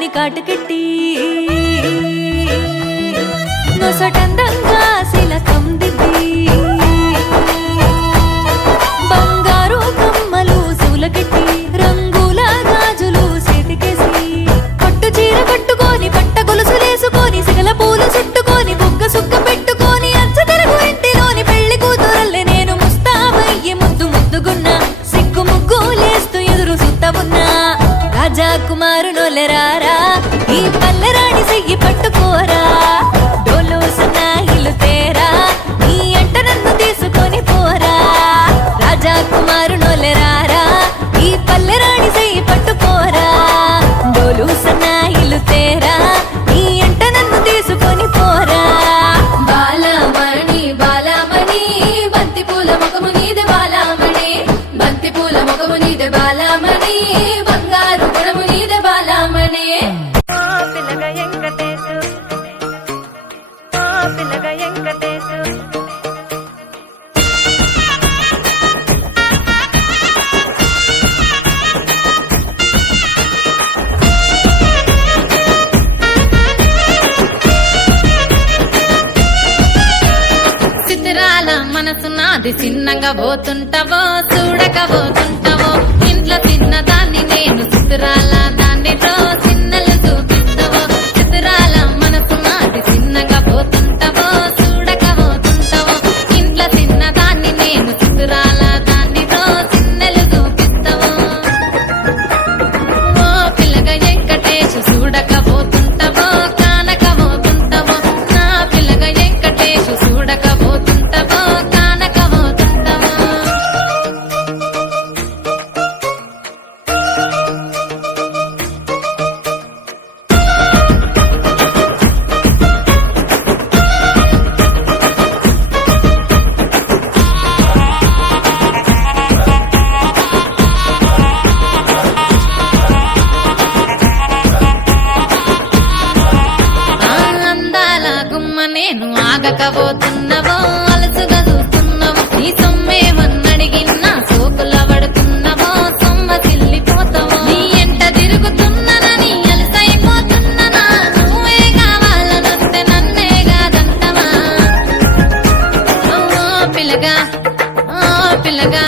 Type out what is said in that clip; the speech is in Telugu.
దాని కాటుకెట్టి నొసటందంగా శిలకం దిద్ది బంగారు కమ్మలు సూలకెట్టి రంగుల గాజులు చేతికేసి పట్టు చీర కట్టుకొని పట్ట గొలుసులేసుకొని సిగల పూలు చుట్టుకొని బుగ్గ సుక్క పెట్టుకొని అచ్చ తెలుగు ఇంటిలోని పెళ్లి కూతురల్లే నేను ముస్తాబయ్యి ముద్దు ముద్దుగున్నా సిగ్గు ముగ్గులేస్తూ ఎదురు సుత్తమున్నా రాజా కుమారు నొలెరారా ఈ పల్లెరాణి చెయ్యి పట్టుకోరా డోలు సన్నాయిలు తేరా నీ అంట నన్ను తీసుకొని పోరా రాజా కుమారు నొలెరారా ఈ పల్లెరాణి చెయ్యి పట్టుకోరా డోలు సన్నాయిలు తేరా నీ అంట నన్ను తీసుకొని పోరా బాలమణి బాలమణి బంతి పూల ముఖము నీదే బాలమణి బంతి పూల ముఖము నీదే బాలమణి బంగారు గుణము నీదే బాలమణి పిల్లగా వెంకటేశు పిల్లగా వెంకటేశు చిత్రాల మనసు నాది చిన్నగా పోతుంటావో చూడక పోతుంటావో ఇంట్లో చిన్నదాన్ని నేను చిత్రాల దానితో చిన్నలు చూపిస్తావో చిత్రాల మనసు నాది చిన్నగా పోతుంటావో చూడక పోతుంటావో ఇంట్లో చిన్నదాన్ని నేను చిత్రాల దానితో చిన్నలు చూపిస్తావో ఓ పిల్లగా వెంకటేశు చూడక పోతుంటావో కానక పోతుంటావో నా పిల్లగా వెంకటేశు చూడక పోతుంటావో కానక పోతుంటావో అందాల గుమ్మ నేను ఆగకపోతున్నావో అలసుగా చూస్తున్నావో నీ సొమ్మేమన్నడిగిన్నా సోకుల పడుతున్నావో సొమ్మ సిల్లిపోతావో నీ ఎంట తిరుగుతున్నానని అలసైపోతున్నానా నువ్వే కావాలనొస్తే నన్నే కాదంటవా ఓ పిల్లగా ఓ పిల్లగా